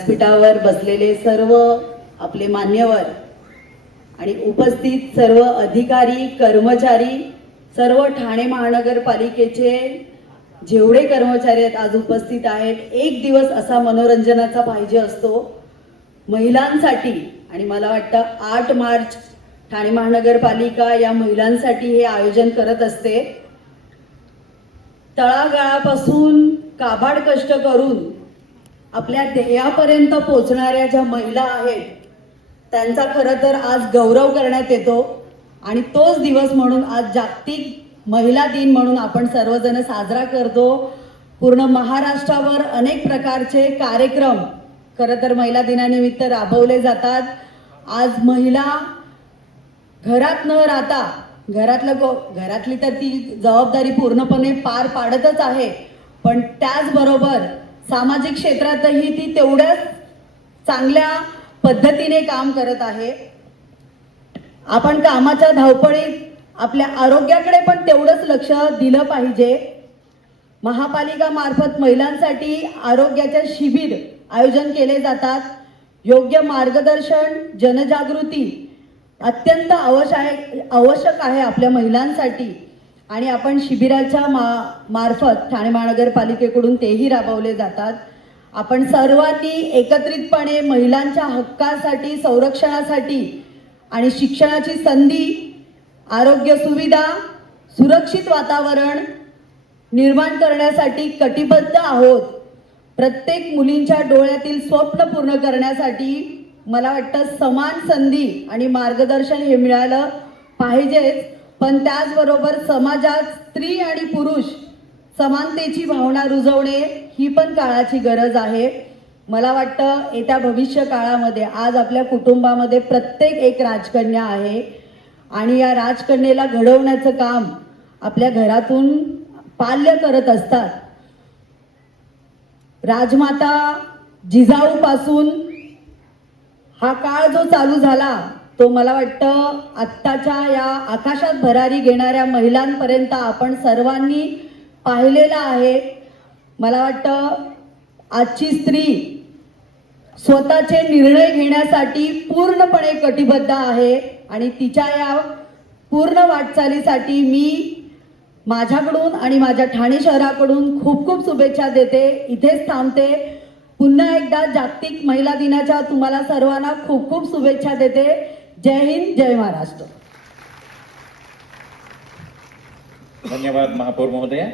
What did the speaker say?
व्यासपीठावर बसलेले सर्व आपले मान्यवर आणि उपस्थित सर्व अधिकारी कर्मचारी, सर्व ठाणे महानगरपालिकेचे जेवढे कर्मचारी आहेत आज उपस्थित आहेत. एक दिवस असा मनोरंजनाचा पाहिजे असतो महिलांसाठी आणि मला वाटतं 8 मार्च ठाणे महानगरपालिका या महिलांसाठी हे आयोजन करत असते. तळागाळापासून काबाड कष्ट करून आपल्या ध्येयापर्यंत पोहोचणाऱ्या ज्या महिला आहेत त्यांचा खरं तर आज गौरव करण्यात येतो आणि तोच दिवस म्हणून आज जागतिक महिला दिन म्हणून आपण सर्वजण साजरा करतो. पूर्ण महाराष्ट्रावर अनेक प्रकारचे कार्यक्रम खरं तर महिला दिनानिमित्त राबवले जातात. आज महिला घरात न राहता घरातली तर ती जबाबदारी पूर्णपणे पार पाडतच आहे, पण त्याचबरोबर सामाजिक क्षेत्रातही ती तेवढ्याच चांगल्या पद्धतीने काम करत आहे. आपण कामाच्या धावपळीत आपल्या आरोग्याकडे पण तेवढंच लक्ष दिलं पाहिजे. महापालिका मार्फत महिलांसाठी आरोग्याचे शिबिर आयोजन केले जातात. योग्य मार्गदर्शन, जनजागृती अत्यंत आवश्यक आहे आपल्या महिलांसाठी आणि आपण शिबिराच्या मार्फत ठाणे महानगरपालिकेकडून तेही राबवले जातात. आपण सर्वांनी एकत्रितपणे महिलांच्या हक्कासाठी, संरक्षणासाठी आणि शिक्षणाची संधी, आरोग्य सुविधा, सुरक्षित वातावरण निर्माण करण्यासाठी कटिबद्ध आहोत. प्रत्येक मुलींच्या डोळ्यातील स्वप्न पूर्ण करण्यासाठी मला वाटतं समान संधी आणि मार्गदर्शन हे मिळालं पाहिजेच, पण त्याचबरोबर समाजात स्त्री आणि पुरुष समानतेची भावना रुजवणे ही पण काळाची गरज आहे. मला वाटतं येत्या भविष्य काळामध्ये आज आपल्या कुटुंबामध्ये प्रत्येक एक राजकन्या आहे आणि या राजकन्येला घडवण्याचं काम आपल्या घरातून पाल्य करत असतात. राजमाता जिजाऊपासून हा काळ जो चालू झाला तो मला वाटतं आत्ताच्या या आकाशात भरारी घेणाऱ्या महिलांपर्यंत आपण सर्वांनी पाहिलेला आहे. मला वाटतं आजची स्त्री स्वतःचे निर्णय घेण्यासाठी पूर्णपणे कटिबद्ध आहे आणि तिच्या या पूर्ण वाटचालीसाठी मी माझ्याकडून आणि माझ्या ठाणे शहराकडून खूप खूप शुभेच्छा देते. इथेच थांबते. पुन्हा एकदा जागतिक महिला दिनाच्या तुम्हाला सर्वांना खूप खूप शुभेच्छा देते. जय हिंद, जय महाराष्ट्र. धन्यवाद महापौर महोदया.